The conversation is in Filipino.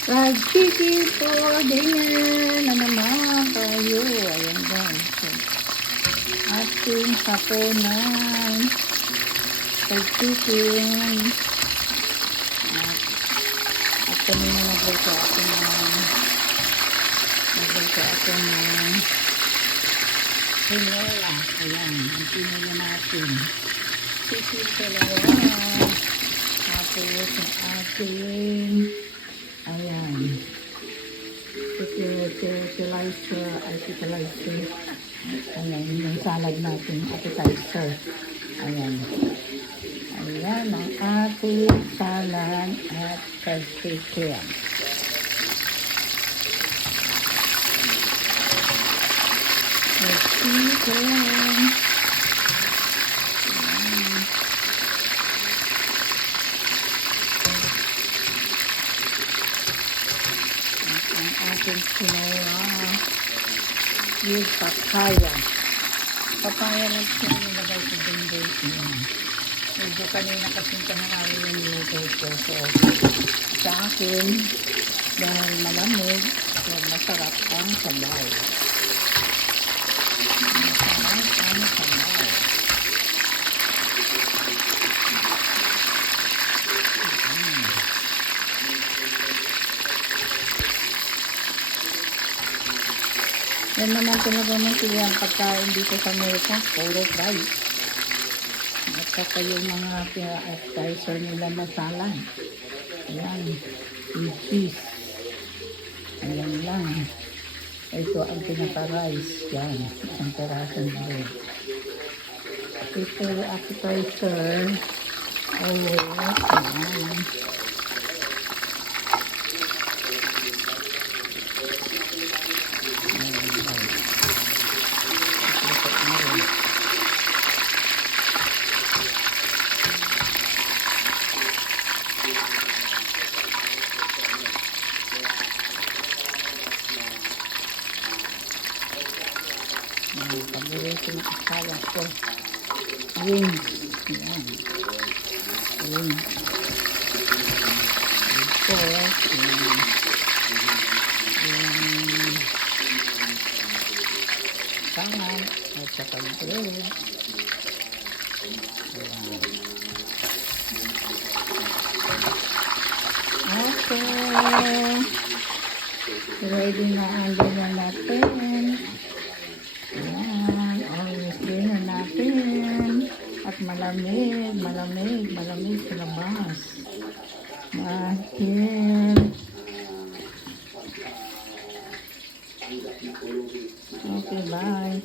Fried chicken for dinner na naman tayo. Ayan guys. Ating hapunan. Fried chicken. At kanina nagluto ako ng tinola. Ayan. Ang tinola natin. Chicken tinola. Tapos ang ating ayan. Appetizer. Ayan. Yung salad natin. Appetizer. Ayan. Ayan ang ating salad at fried chicken. Fried chicken. Ang ating sinola with papaya. Papaya lang siya nilagay sa dinday. Medyo kanina kasing tanghali yung luto ko. So, sa akin, dahil malamig, so masarap ang sabaw. Masarap ang sabaw. Yan naman talaga ng siyang pagkain dito sa Amerika, puro fried. At saka yung mga appetizer nila na salad. Ayan, with cheese. Ayan lang. Ito ang pinaka-rice. Yan, isang perasong bread. Ito yung appetizer. Ayan. Paborito na asawa ko. Wings. Ayan. Wings. Ito. Yung salad at saka bread. Okay. Ready na ang dinner natin. Ayan, always dinner natin. At malamig sa labas. Dahil okay, bye.